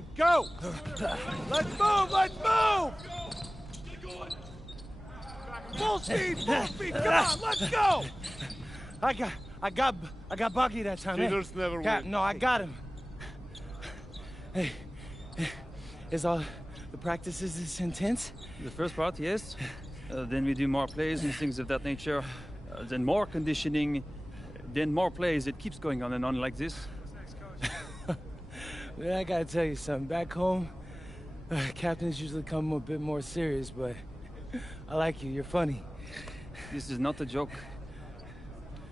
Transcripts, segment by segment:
time. Go! Let's move! Let's move! Full speed! Full speed! Come on, let's go! I got Bucky that time. Cheaters never win. No, I got him. Hey, is all the practices this intense? The first part, yes. Then we do more plays and things of that nature. Then more conditioning. Then more plays. It keeps going on and on like this. Man, I gotta tell you something. Back home, captains usually come a bit more serious, but I like you. You're funny. This is not a joke.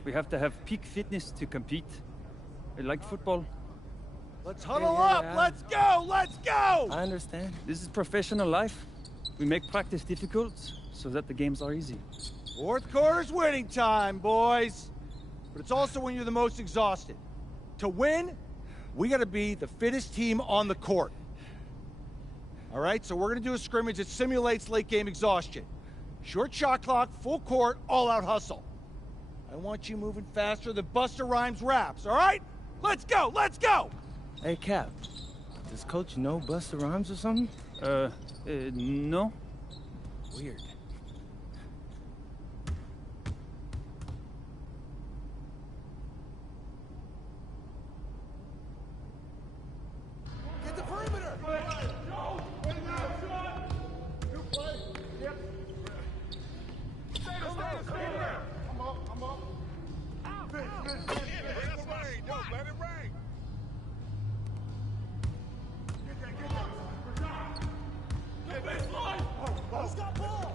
We have to have peak fitness to compete. Like football. Let's huddle up! Let's go! Let's go! I understand. This is professional life. We make practice difficult so that the games are easy. Fourth quarter's winning time, boys. But it's also when you're the most exhausted. To win, we gotta be the fittest team on the court. All right, so we're gonna do a scrimmage that simulates late game exhaustion. Short shot clock, full court, all out hustle. I want you moving faster than Busta Rhymes raps, all right? Let's go, let's go! Hey, Cap, does Coach know Busta Rhymes or something? No. Weird. Get the perimeter! Let it rain. Get baseline. Who's got ball?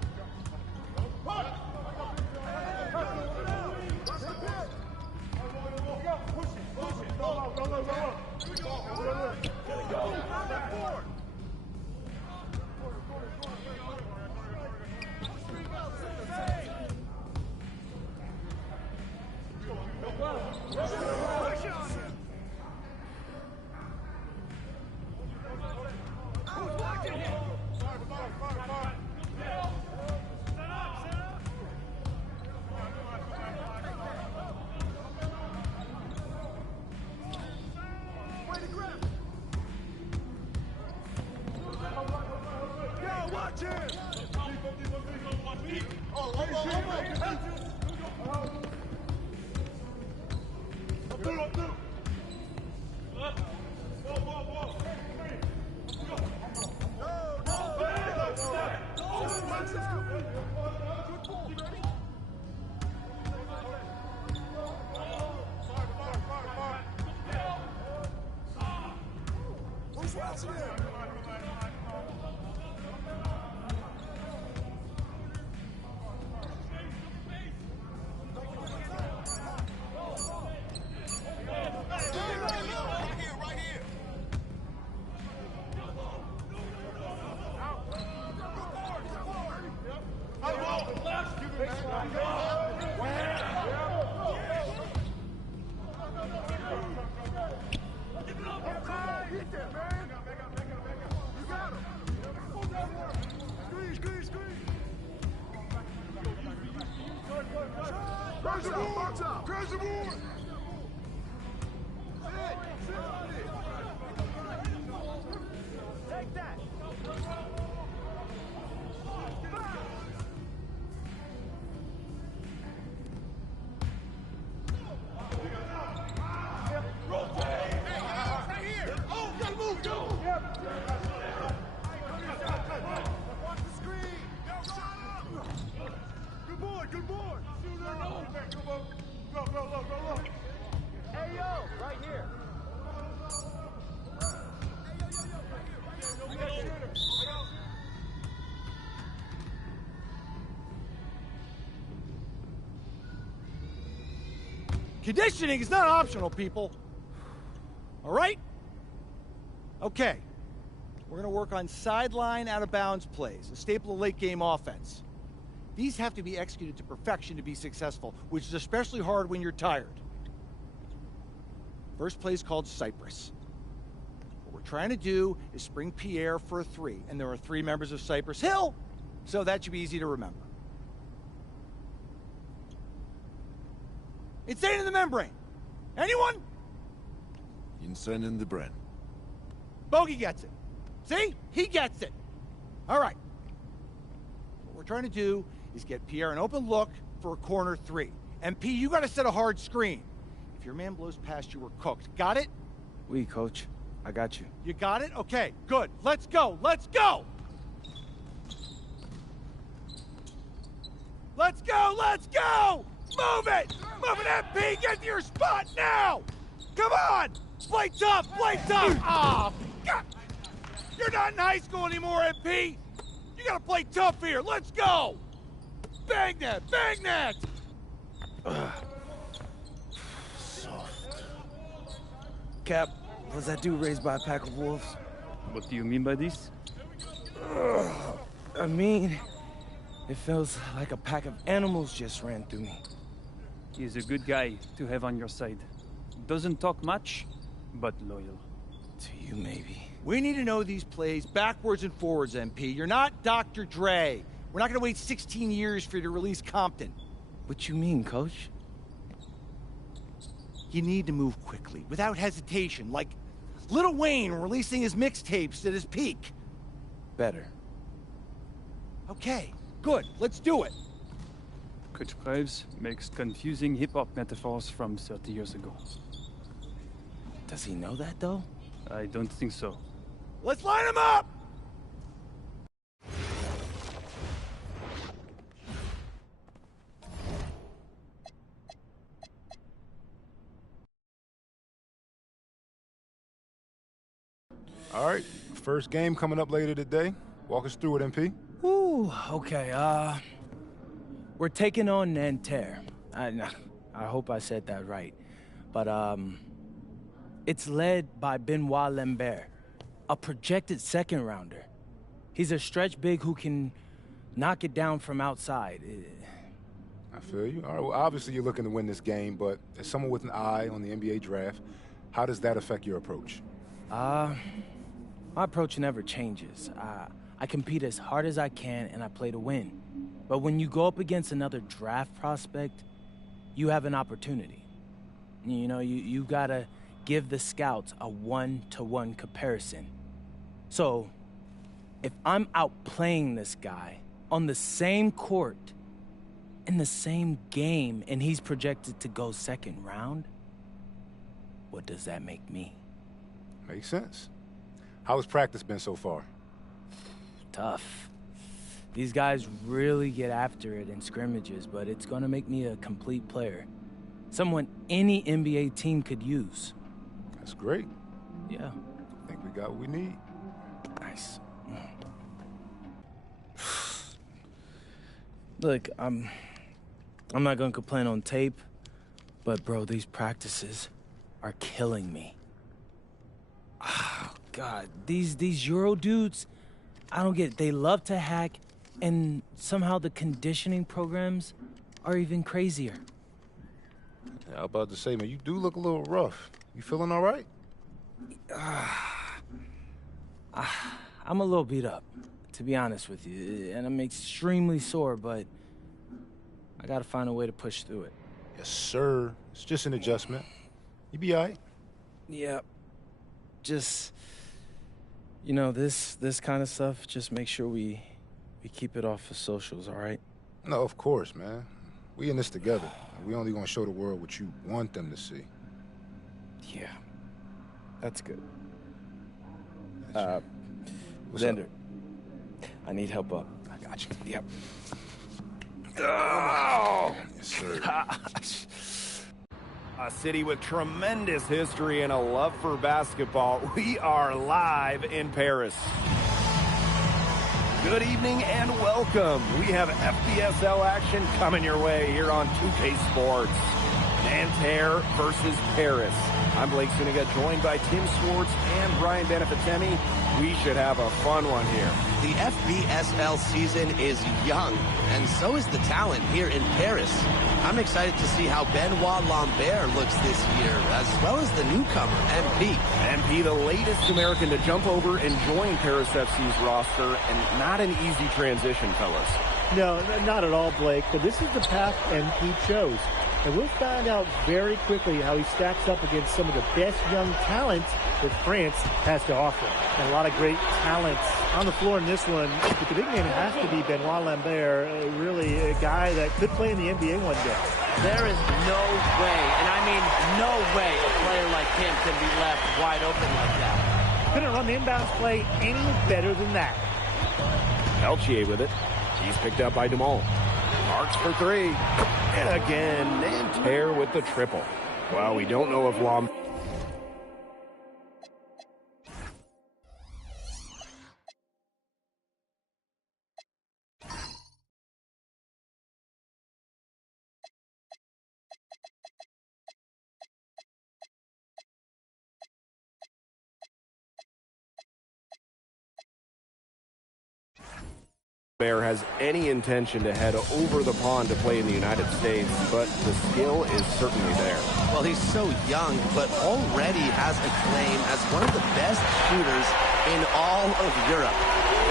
Conditioning is not optional, people. All right? Okay. We're going to work on sideline out-of-bounds plays, a staple of late-game offense. These have to be executed to perfection to be successful, which is especially hard when you're tired. First play is called Cypress. What we're trying to do is spring Pierre for a three, and there are 3 members of Cypress Hill, so that should be easy to remember. Insane in the membrane. Anyone? Insane in the brain. Bogey gets it. See? He gets it. All right. What we're trying to do is get Pierre an open look for a corner three. And P, you got to set a hard screen. If your man blows past you, we're cooked. Got it? Oui, coach. I got you. You got it? Okay, good. Let's go. Let's go! Let's go! Let's go! Move it! Move it, MP! Get to your spot now! Come on! Play tough! Play tough! Ah, God! You're not in high school anymore, MP! You gotta play tough here! Let's go! Bang that! Bang that! Cap, was that dude raised by a pack of wolves? What do you mean by this? I mean, it feels like a pack of animals just ran through me. He's a good guy to have on your side. Doesn't talk much, but loyal. To you, maybe. We need to know these plays backwards and forwards, MP. You're not Dr. Dre. We're not gonna wait 16 years for you to release Compton. What you mean, coach? You need to move quickly, without hesitation, like Lil Wayne releasing his mixtapes at his peak. Better. Okay, good. Let's do it. Coach Krebs makes confusing hip-hop metaphors from 30 years ago. Does he know that, though? I don't think so. Let's line them up! All right, first game coming up later today. Walk us through it, MP. Ooh, okay, we're taking on Nanterre. I hope I said that right. But, it's led by Benoit Lambert, a projected second rounder. He's a stretch big who can knock it down from outside. I feel you. All right, well, obviously you're looking to win this game, but as someone with an eye on the NBA draft, how does that affect your approach? My approach never changes. I compete as hard as I can and I play to win. But when you go up against another draft prospect, you have an opportunity. You know, you gotta give the scouts a one-to-one comparison. So, if I'm outplaying this guy on the same court, in the same game, and he's projected to go second round, what does that make me? Makes sense. How has practice been so far? Tough. These guys really get after it in scrimmages, but it's gonna make me a complete player. Someone any NBA team could use. That's great. Yeah. I think we got what we need. Nice. Look, I'm not gonna complain on tape, but bro, these practices are killing me. Oh, God, these Euro dudes, I don't get it. They love to hack, and somehow the conditioning programs are even crazier. Yeah, I was about to say, man, you do look a little rough. You feeling all right? I'm a little beat up, to be honest with you, and I'm extremely sore, but I gotta find a way to push through it. Yes, sir. It's just an adjustment. You be all right. Yeah, just, you know, this kind of stuff, just make sure we keep it off the socials, all right? No, of course, man. We in this together. We only gonna show the world what you want them to see. Yeah, that's good. What's Xander, up? I need help up. I got you. Yep. Oh! Yes, sir. A city with tremendous history and a love for basketball. We are live in Paris. Good evening and welcome. We have FBSL action coming your way here on 2K Sports. Nanterre versus Paris. I'm Blake Zuniga, joined by Tim Swartz and Brian Benefitemi. We should have a fun one here. The FBSL season is young, and so is the talent here in Paris. I'm excited to see how Benoit Lambert looks this year, as well as the newcomer, MP. MP, the latest American to jump over and join Paris FC's roster, and not an easy transition, fellas. No, not at all, Blake, but this is the path MP chose. And we'll find out very quickly how he stacks up against some of the best young talent that France has to offer. And a lot of great talents on the floor in this one. But the big name has to be Benoit Lambert, really a guy that could play in the NBA one day. There is no way, and I mean no way, a player like him can be left wide open like that. Couldn't run the inbounds play any better than that. Peltier with it. He's picked up by Dumont. Marks for three. And again, Nanterre with the triple. Well, we don't know if Lambert has any intention to head over the pond to play in the United States, but the skill is certainly there. Well, he's so young, but already has a claim as one of the best shooters in all of Europe.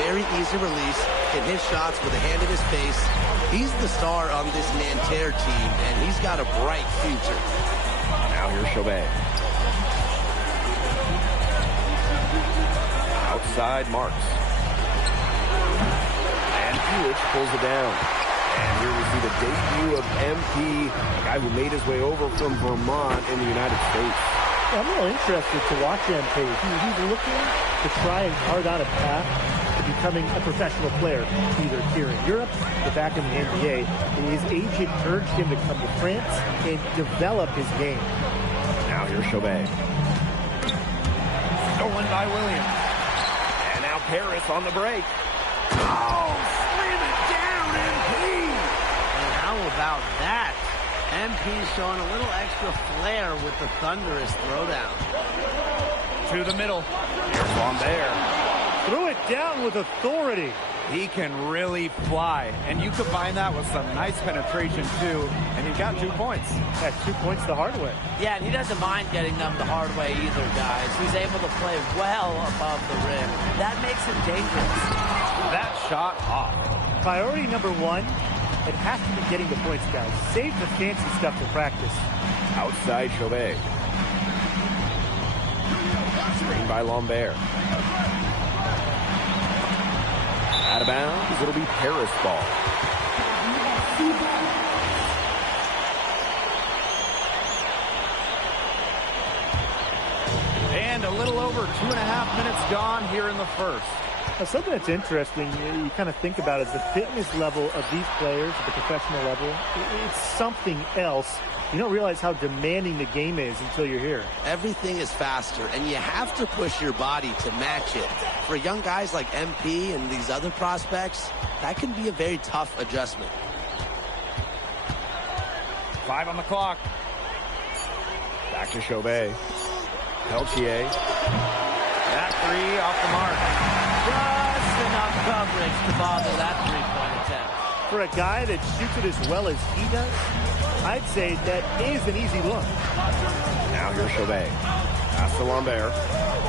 Very easy release, can hit shots with a hand in his face. He's the star on this Nanterre team, and he's got a bright future. Now here's Chauvet. Outside Marks. Which pulls it down. And here we see the debut of MP, a guy who made his way over from Vermont in the United States. I'm real interested to watch MP. He's looking to try and carve out a path to becoming a professional player, either here in Europe or back in the NBA. His agent urged him to come to France and develop his game. Now here's Chauvet. Stolen by Williams. And now Paris on the break. Oh, slam it down, MP! And how about that? MP showing a little extra flair with the thunderous throwdown. To the middle. Here's Lambert. Threw it down with authority. He can really fly. And you combine that with some nice penetration, too, and he got 2 points. That's 2 points the hard way. Yeah, and he doesn't mind getting them the hard way either, guys. He's able to play well above the rim. That makes him dangerous. That shot off. Priority number one, it has to be getting the points, guys. Save the fancy stuff for practice. Outside Chauvet. Screen by Lambert. Out of bounds, it'll be Paris ball. And a little over 2.5 minutes gone here in the first. Now, something that's interesting, you kind of think about is the fitness level of these players at the professional level. It's something else. You don't realize how demanding the game is until you're here. Everything is faster, and you have to push your body to match it. For young guys like MP and these other prospects, that can be a very tough adjustment. 5 on the clock. Back to Chauvet. Peltier. That 3 off the mark. Just enough coverage to bother that three-point attempt. For a guy that shoots it as well as he does, I'd say that is an easy look. Now here's Chauvet. Pass to Lambert.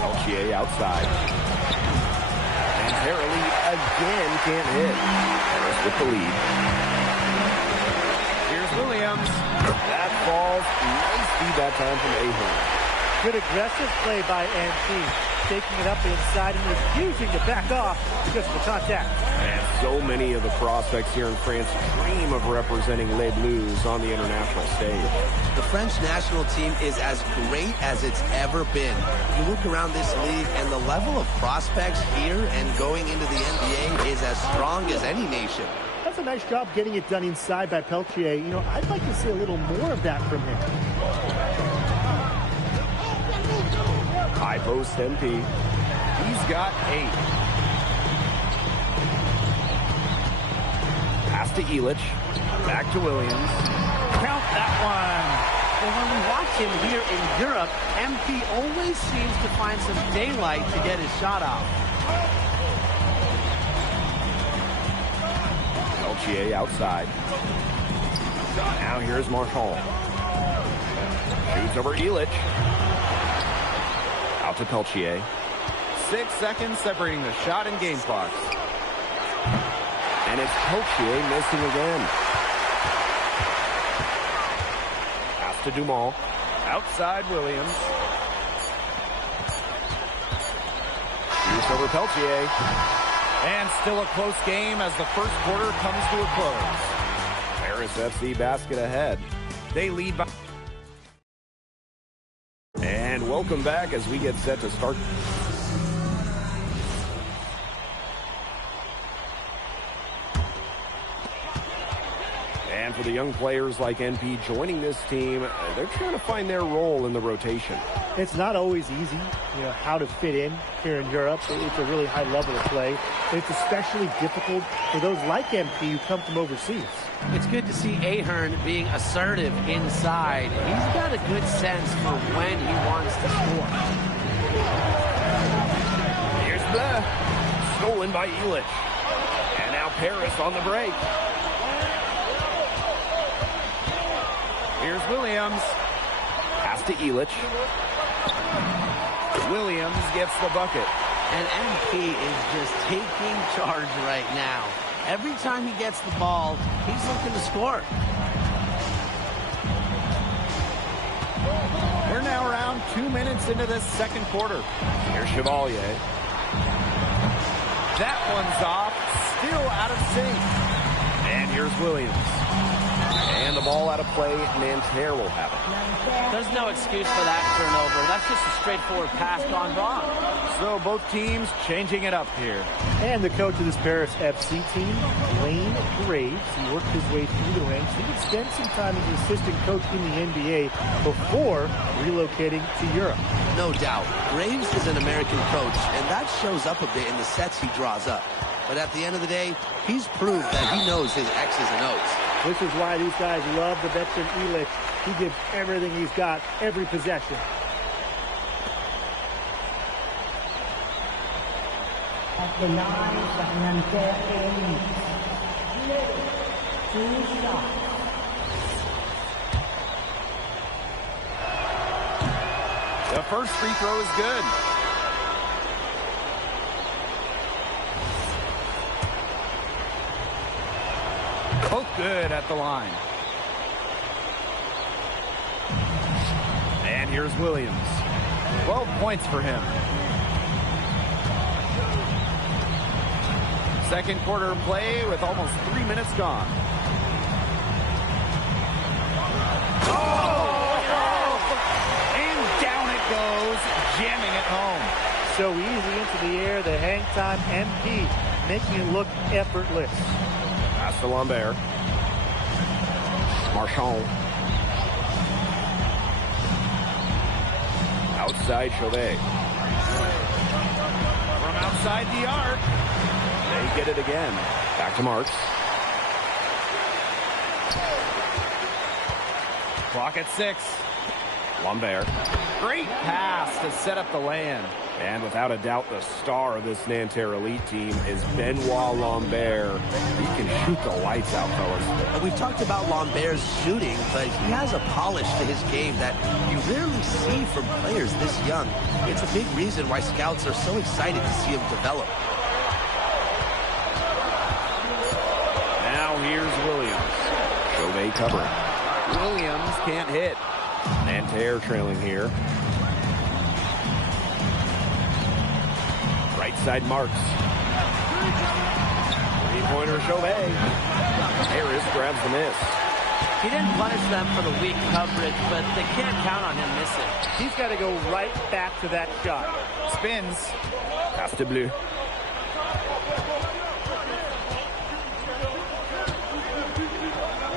Peltier outside. And Terrelli again can't hit. Paris with the lead. Here's Williams. That falls. Nice feed that time from Ahern. Good aggressive play by MP. Taking it up inside and refusing to back off because of the contact. And so many of the prospects here in France dream of representing Les Bleus on the international stage. The French national team is as great as it's ever been. You look around this league and the level of prospects here and going into the NBA is as strong as any nation. That's a nice job getting it done inside by Peltier. You know, I'd like to see a little more of that from him. High post MP. He's got 8. Pass to Illich. Back to Williams. Count that one. Well, when we watch him here in Europe, MP always seems to find some daylight to get his shot off. Peltier outside. Now here's Marchand. Shoots over Illich. Out to Peltier. 6 seconds separating the shot and game clocks. And it's Peltier missing again. to Dumont. Outside Williams. Here's over Peltier. And still a close game as the first quarter comes to a close. Paris FC basket ahead. They lead by... And welcome back as we get set to start. And for the young players like NP joining this team, they're trying to find their role in the rotation. It's not always easy, how to fit in here in Europe. It's a really high level of play. It's especially difficult for those like MP who come from overseas. It's good to see Ahern being assertive inside. He's got a good sense for when he wants to score. Here's Bleu. Stolen by Illich. And now Paris on the break. Here's Williams. Pass to Illich. Williams gets the bucket. And MP is just taking charge right now. Every time he gets the ball, he's looking to score. We're now around 2 minutes into this second quarter. Here's Chevalier. That one's off. Still out of sync. And here's Williams. And the ball out of play. Nanterre will have it. There's no excuse for that turnover. That's just a straightforward pass gone wrong. So both teams changing it up here. And the coach of this Paris FC team, Wayne Graves, he worked his way through the ranks. He would spend some time as an assistant coach in the NBA before relocating to Europe. No doubt. Graves is an American coach, and that shows up a bit in the sets he draws up. But at the end of the day, he's proved that he knows his X's and O's. This is why these guys love the veteran Illich. He gives everything he's got, every possession. At the line of Nanterre Elite. 2 shots. The first free throw is good. Both good at the line. And here's Williams. 12 points for him. Second quarter play with almost 3 minutes gone. Oh! And down it goes, jamming it home. So easy into the air, the hang time MP, making it look effortless. Pass to Lambert. Marchand. Outside Chauvet. From outside the arc. They get it again. Back to Marks. Clock at 6. Lambert. Great pass to set up the land. And without a doubt, the star of this Nanterre Elite team is Benoit Lambert. He can shoot the lights out, fellas. And we've talked about Lambert's shooting, but he has a polish to his game that you rarely see from players this young. It's a big reason why scouts are so excited to see him develop. Now here's Williams. Chauvet covering. Williams can't hit. Nanterre trailing here. Right side Marks. Three-pointer Chauvet. Harris grabs the miss. He didn't punish them for the weak coverage, but they can't count on him missing. He's got to go right back to that shot. Spins. Pass to Bleu.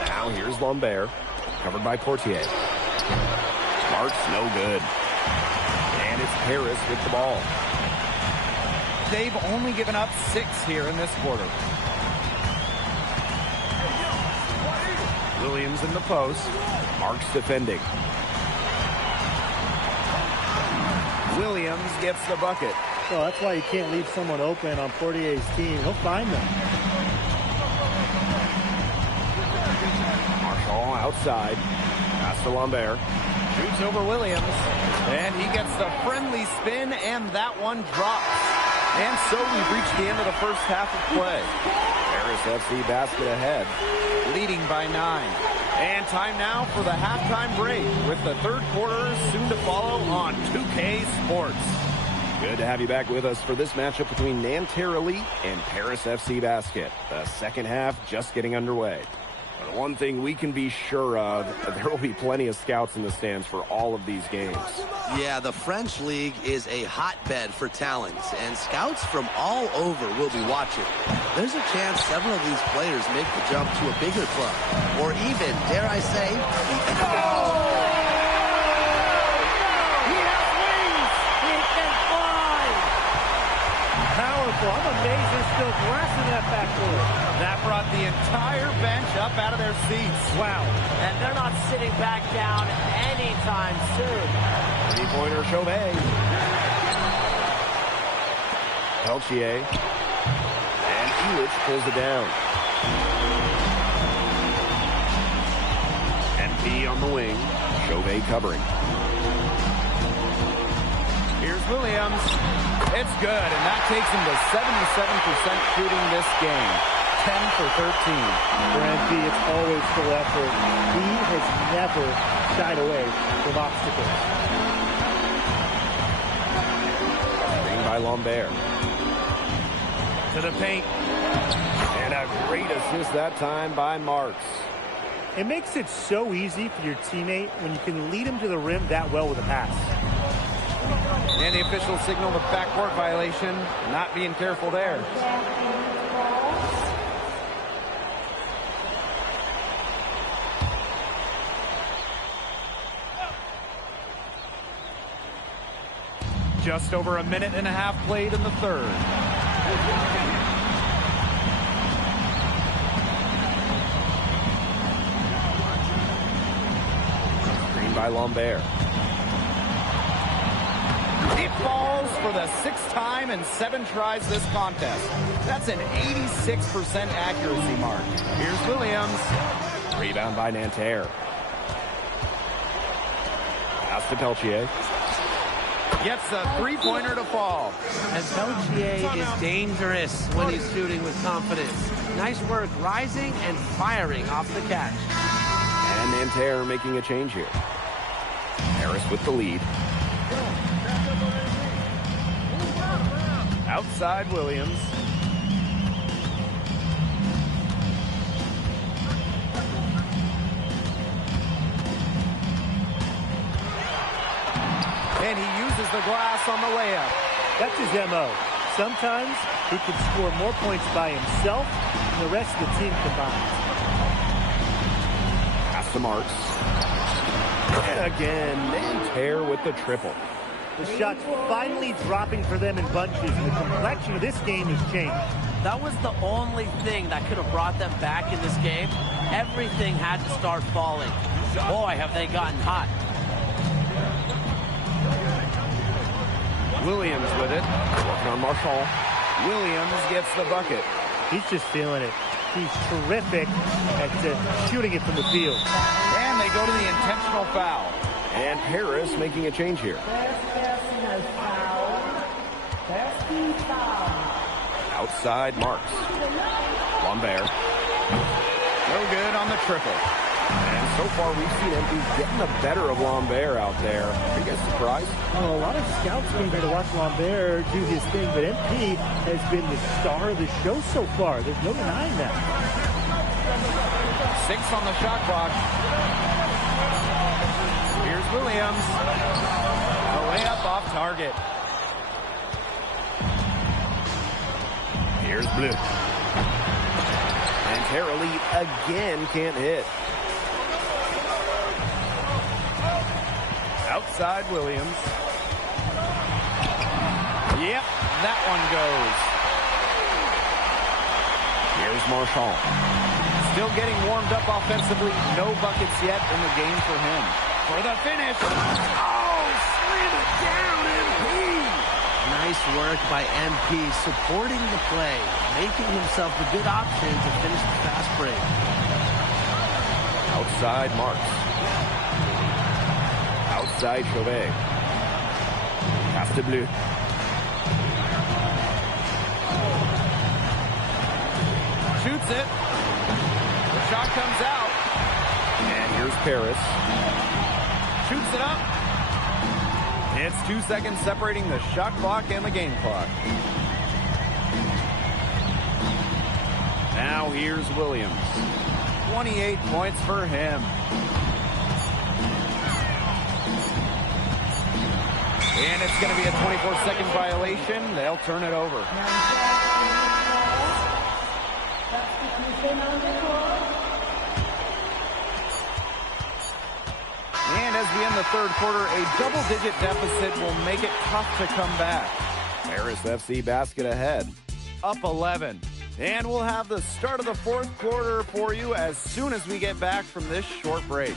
Now here's Lambert. Covered by Portier. Marks no good. And it's Paris with the ball. They've only given up 6 here in this quarter. Williams in the post. Marks defending. Williams gets the bucket. Well, that's why you can't leave someone open on Portier's team. He'll find them. Marchand outside. Pass to Lambert. Shoots over Williams. And he gets the friendly spin, and that one drops. And so we've reached the end of the first half of play. Paris FC basket ahead. Leading by 9. And time now for the halftime break with the third quarter soon to follow on 2K Sports. Good to have you back with us for this matchup between Nanterre Elite and Paris FC Basket. The second half just getting underway. But one thing we can be sure of, there will be plenty of scouts in the stands for all of these games. Yeah, the French League is a hotbed for talent, and scouts from all over will be watching. There's a chance several of these players make the jump to a bigger club, or even, dare I say, the Powerful. I'm amazed there's still grass in that backcourt. That brought the entire bench up out of their seats. Wow. And they're not sitting back down anytime soon. Three-pointer Chauvet. Peltier. And Elitch pulls it down. MP on the wing. Chauvet covering. Here's Williams. It's good, and that takes him to 77% shooting this game. 10 for 13. For MP, it's always full effort. He has never shied away from obstacles. Screen by Lambert. To the paint. And a great assist that time by Marks. It makes it so easy for your teammate when you can lead him to the rim that well with a pass. And the official signaled a backcourt violation. Not being careful there. Just over a minute and a half played in the third. Screen by Lambert. It falls for the sixth time in 7 tries this contest. That's an 86% accuracy mark. Here's Williams. Rebound by Nanterre. Pass to Peltier. Gets a three-pointer to fall. And Peltier is dangerous when he's shooting with confidence. Nice work rising and firing off the catch. And Nanterre making a change here. Harris with the lead. Outside Williams. And he uses the glass on the layup. That's his MO. Sometimes he can score more points by himself than the rest of the team combined. Pass to Marks. And again, Nanterre with the triple. The shot's finally dropping for them in bunches, and the complexion of this game has changed. That was the only thing that could have brought them back in this game. Everything had to start falling. Boy, have they gotten hot. Williams with it. Working on Marchand. Williams gets the bucket. He's just feeling it. He's terrific at shooting it from the field. And they go to the intentional foul. And Harris making a change here. Outside Marks. Lambert. No good on the triple. And so far we've seen MP getting the better of Lambert out there. Are you guys surprised? Oh, a lot of scouts came here to watch Lambert do his thing, but MP has been the star of the show so far. There's no denying that. 6 on the shot clock. Here's Williams. The layup off target. Here's Blue. And Nanterre Elite again can't hit. Outside Williams. Yep, that one goes. Here's Marchand. Still getting warmed up offensively. No buckets yet in the game for him. For the finish. Oh, slam it down, MP. Nice work by MP, supporting the play, making himself a good option to finish the fast break. Outside Marks. Outside Chauvet. Pass to Bleu. Shoots it. The shot comes out. Paris. Shoots it up. It's 2 seconds separating the shot clock and the game clock. Now here's Williams. 28 points for him. And it's going to be a 24-second violation. They'll turn it over. And as we end the third quarter, a double-digit deficit will make it tough to come back. Paris FC basket ahead, up 11. And we'll have the start of the fourth quarter for you as soon as we get back from this short break.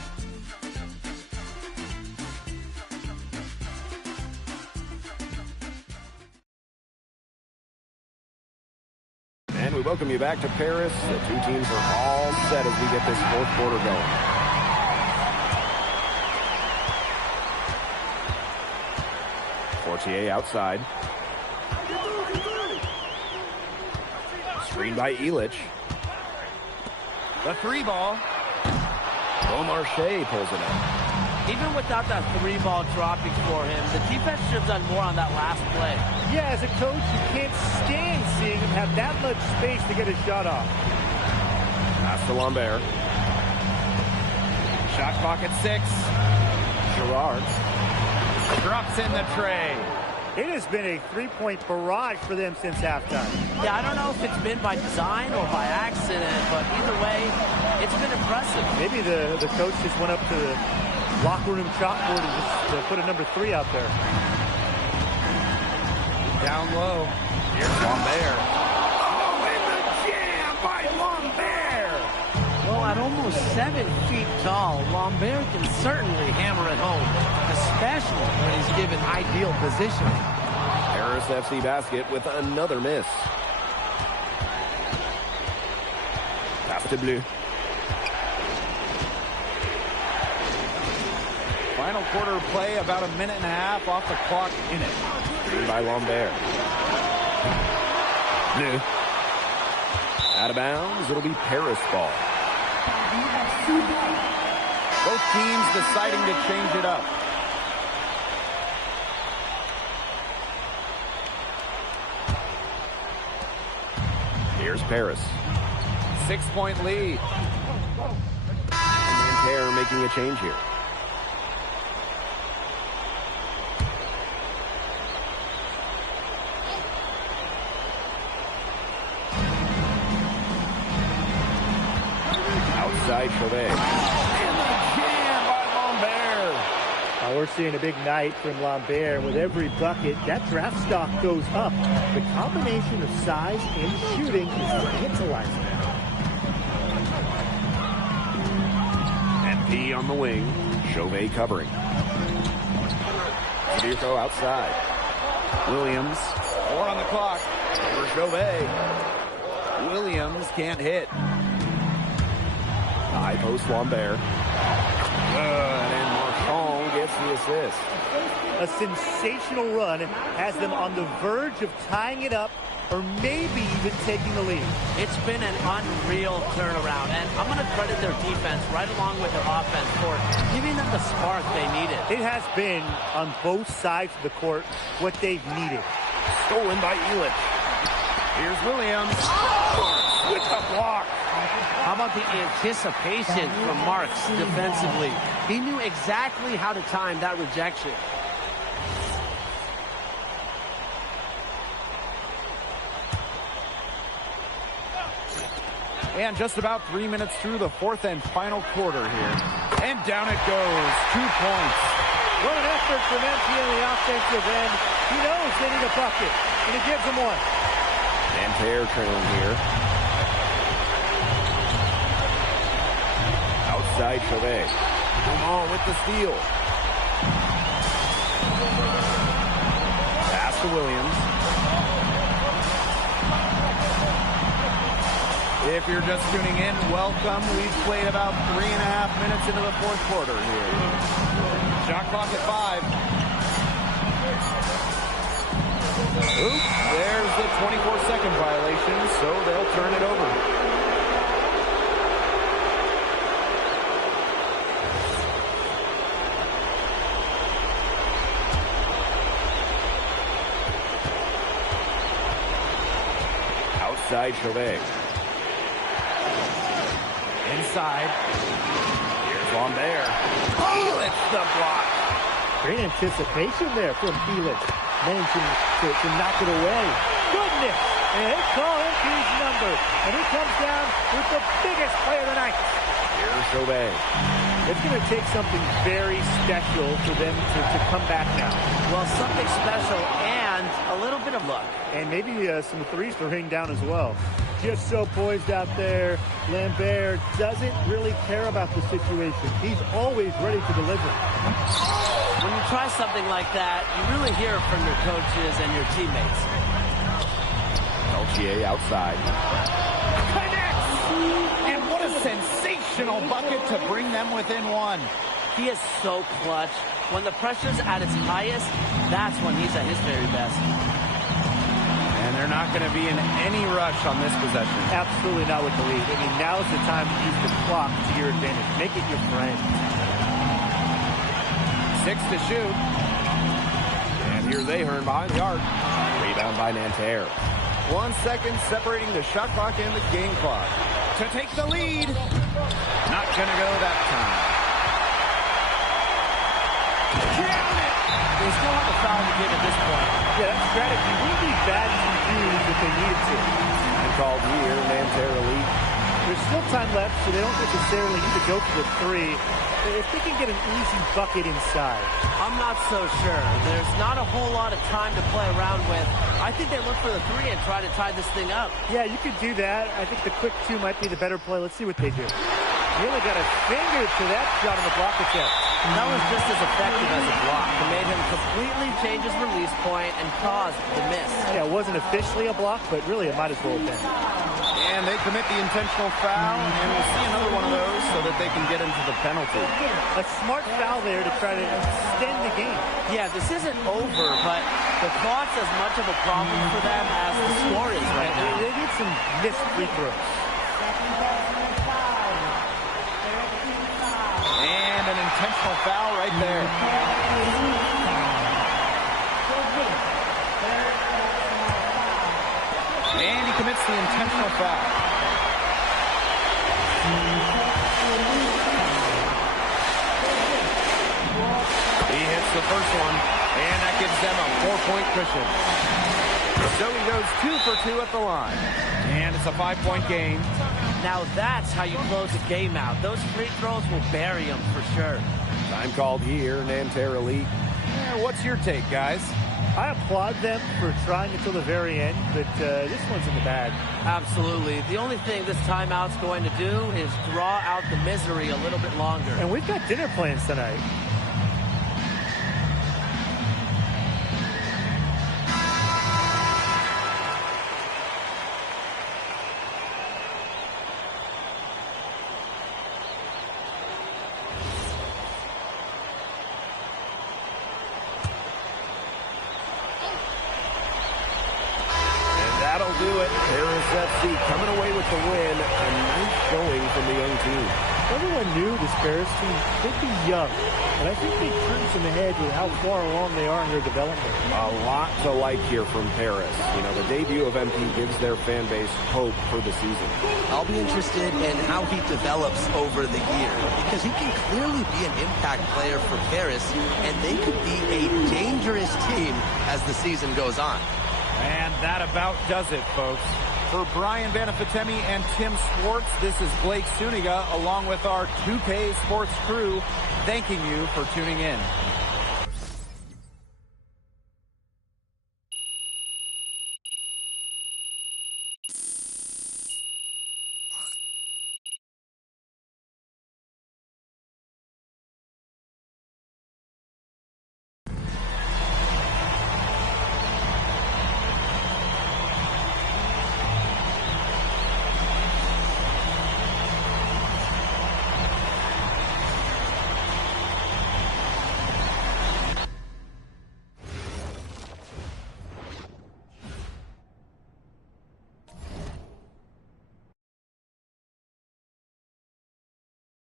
And we welcome you back to Paris. The two teams are all set as we get this fourth quarter going. Fortier outside. Screen by Elich. The three ball. Beaumarchais pulls it up. Even without that three ball dropping for him, the defense should have done more on that last play. Yeah, as a coach, you can't stand seeing him have that much space to get a shot off. Pass to Lambert. Shot clock at 6. Girard drops in the tray. It has been a three-point barrage for them since halftime. Yeah, I don't know if it's been by design or by accident, but either way, it's been impressive. Maybe the coach just went up to the locker room chalkboard and just put a number 3 out there. Down low. Here's Lambert. Oh, in the jam by Lambert. Well, at almost 7 feet tall, Lambert can certainly hammer it home, especially when he's given ideal positioning. Paris FC basket with another miss. Pass to Bleu. Final quarter play, about a minute and a half off the clock in it. Screen by Lambert. Bleu. Out of bounds, it'll be Paris ball. Both teams deciding to change it up. Here's Paris. 6-point lead. And Nanterre making a change here. Outside Chauvet. And the jam by Lambert. We're seeing a big night from Lambert. With every bucket, that draft stock goes up. The combination of size and shooting is tantalizing. MP on the wing. Chauvet covering. Virgo outside. Williams. 4 on the clock. Over Chauvet. Williams can't hit. High post Lambert. Good, and Marchand gets the assist. A sensational run has them on the verge of tying it up or maybe even taking the lead. It's been an unreal turnaround, and I'm going to credit their defense right along with their offense for giving them the spark they needed. It has been, on both sides of the court, what they've needed. Stolen by Elich. Here's Williams. With the block. How about the anticipation from Marks defensively? He knew exactly how to time that rejection. And just about 3 minutes through the fourth and final quarter here. And down it goes. 2 points. What an effort from MP on the offensive end. He knows they need a bucket, and he gives them one. Nanterre trailing here. Outside Chauvet. Dumont with the steal. Pass to Williams. If you're just tuning in, welcome. We've played about 3.5 minutes into the fourth quarter here. Shot clock at 5. Oops, there's the 24-second violation, so they'll turn it over. inside Chauvet. Inside. Here's Lambert. Felix the block. Great anticipation there from Felix. Managing to knock it away. Goodness! And they call him his number. And he comes down with the biggest play of the night. Here's Chauvet. It's going to take something very special for them to come back now. Well, something special and a little bit of luck. And maybe some threes to ring down as well. Just so poised out there. Lambert doesn't really care about the situation. He's always ready to deliver. When you try something like that, you really hear it from your coaches and your teammates. LGA outside. Connects! And what a sensational bucket to bring them within one. He is so clutch. When the pressure's at its highest, that's when he's at his very best. And they're not going to be in any rush on this possession. Absolutely not with the lead. I mean, now's the time to use the clock to your advantage. Make it your friend. 6 to shoot. And here's Ahern behind the arc. Rebound by Nanterre. 1 second separating the shot clock and the game clock. To take the lead. Not going to go that time. Count it! They still have a foul to give at this point. Yeah, that strategy would be bad to use if they needed to. Time called here. Nanterre elite. There's still time left, so they don't necessarily need to go for the three. If they can get an easy bucket inside. I'm not so sure. There's not a whole lot of time to play around with. I think they look for the three and try to tie this thing up. Yeah, you could do that. I think the quick two might be the better play. Let's see what they do. Really got a finger to that shot on the block attempt. That was just as effective as a block. It made him completely change his release point and caused the miss. Yeah, it wasn't officially a block, but really it might as well have been. And they commit the intentional foul, and we'll see another one of those so that they can get into the penalty. A smart foul there to try to extend the game. Yeah, this isn't over, but the clock's as much of a problem for them as the score is right now. They need some missed free throws. And an intentional foul right there. And he commits the intentional foul. He hits the first one, and that gives them a 4-point cushion. So he goes 2 for 2 at the line. And it's a 5-point game. Now that's how you close a game out. Those free throws will bury him for sure. Time called here. Nanterre elite. What's your take, guys? I applaud them for trying until the very end, but this one's in the bag. Absolutely. The only thing this timeout's going to do is draw out the misery a little bit longer. And we've got dinner plans tonight. That'll do it. Paris FC coming away with the win. A nice showing from the young team. Everyone knew this Paris team could be young, but I think they turned some ahead with how far along they are in their development. A lot to like here from Paris. You know, the debut of MP gives their fan base hope for the season. I'll be interested in how he develops over the year, because he can clearly be an impact player for Paris, and they could be a dangerous team as the season goes on. And that about does it, folks. For Brian Banafitemi and Tim Swartz, this is Blake Suniga, along with our 2K Sports crew, thanking you for tuning in.